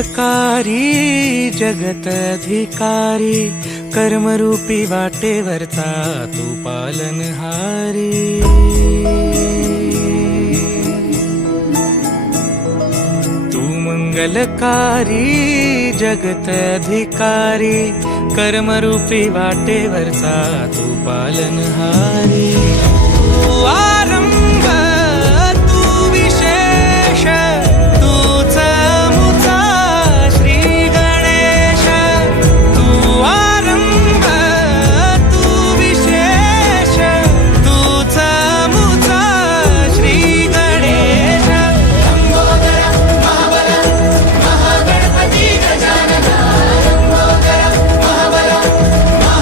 मंगलकारी जगत अधिकारी, कर्मरूपी वाटेवरचा तू पालनहारी। तू मंगलकारी जगत अधिकारी, कर्मरूपी वाटेवरचा तू पालनहारी।